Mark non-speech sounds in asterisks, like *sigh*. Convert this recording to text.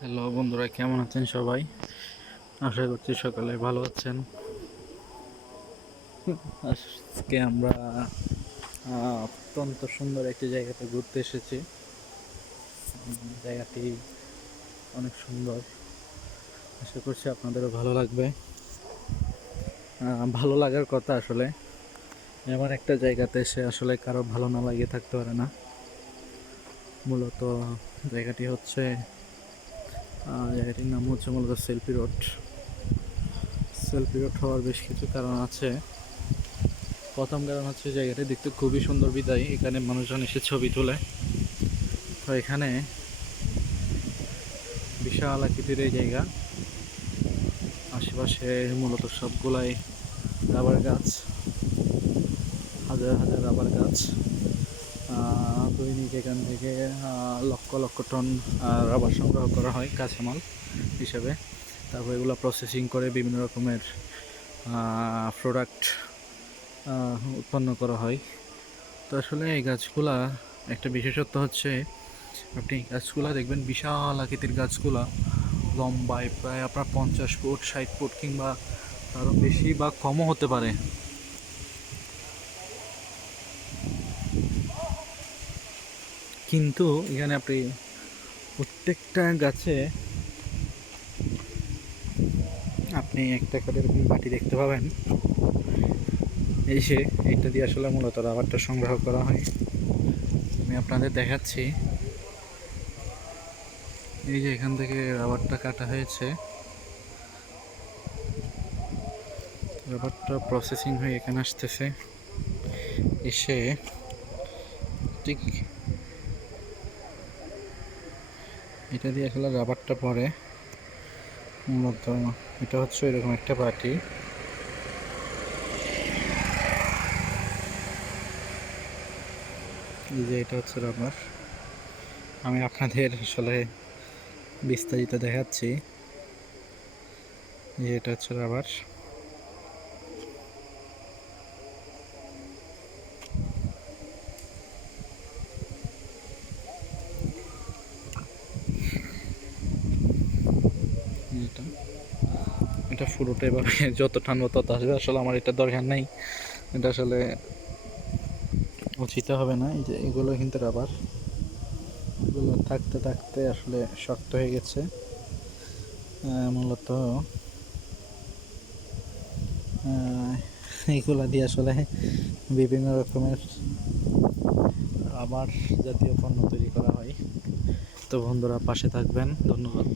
Hello বন্ধুরা, কেমন আছেন সবাই? আশা করছি সকালে ভালো আছেন। আজকে আমরা অত্যন্ত সুন্দর একটি জায়গাতে ঘুরতে এসেছি। জায়গাটি অনেক সুন্দর। আশা করছি আপনাদেরও ভালো লাগবে। ভালো লাগার কথা আসলে। এমন একটা জায়গাতে এসে আসলে কারও ভালো না লাগিয়ে থাকতে পারে না। মূলত জায়গাটি হচ্ছে জায়গাটির নাম হচ্ছে মূলত সেলফি রোড। সেলফি রোড হওয়ার বেশ কিছু কারণ আছে। প্রথম কারণ হচ্ছে জায়গাটি দেখতে খুবই সুন্দর বিদায়। এখানে মানুষজন এসে ছবি তোলে। তো এখানে বিশাল আকৃতির এই জায়গা। আশেপাশে মূলত সবগুলাই রাবার গাছ, হাজার হাজার রাবার গাছ। দৈনিক এখান থেকে লক্ষ লক্ষ টন রাবার সংগ্রহ করা হয় কাঁচামাল হিসেবে। তারপর এগুলো প্রসেসিং করে বিভিন্ন রকমের প্রোডাক্ট উৎপন্ন করা হয়। তো আসলে এই গাছগুলা, একটা বিশেষত্ব হচ্ছে, আপনি গাছগুলা দেখবেন বিশাল আকৃতির গাছগুলা। লম্বায় প্রায় আপনার পঞ্চাশ ফুট, ষাট ফুট কিংবা আরও বেশি বা কমও হতে পারে। কিন্তু এখানে আপনি প্রত্যেকটা গাছে আপনি একটা করে বাটি দেখতে পাবেন। এই সে এইটা দিয়ে আসলে মূলত রাবারটা সংগ্রহ করা হয়। আমি আপনাদের দেখাচ্ছি। এই যে এখান থেকে রাবারটা কাটা হয়েছে। রাবারটা প্রসেসিং হয়ে এখানে আসতেছে। এসে ঠিক এটা দিয়ে আসলে রাবারটা পরে। মূলত এটা হচ্ছে এরকম একটা বাটি। এই যে এটা হচ্ছে রাবার। আমি আপনাদের আসলে বিস্তারিত দেখাচ্ছি। এটা হচ্ছে রাবার। এটা এটা ফুরোটা এভাবে *laughs* যত টানবো তত আসবে। আসলে আমার এটা দরকার নেই। এটা আসলে উচিত হবে না। এই যে এগুলো কিন্তু রাবার এগুলো থাকতে থাকতে আসলে শক্ত হয়ে গেছে। মূলত এগুলা দিয়ে আসলে বিভিন্ন রকমের রাবার জাতীয় পণ্য তৈরি করা হয়। তো বন্ধুরা, পাশে থাকবেন। ধন্যবাদ।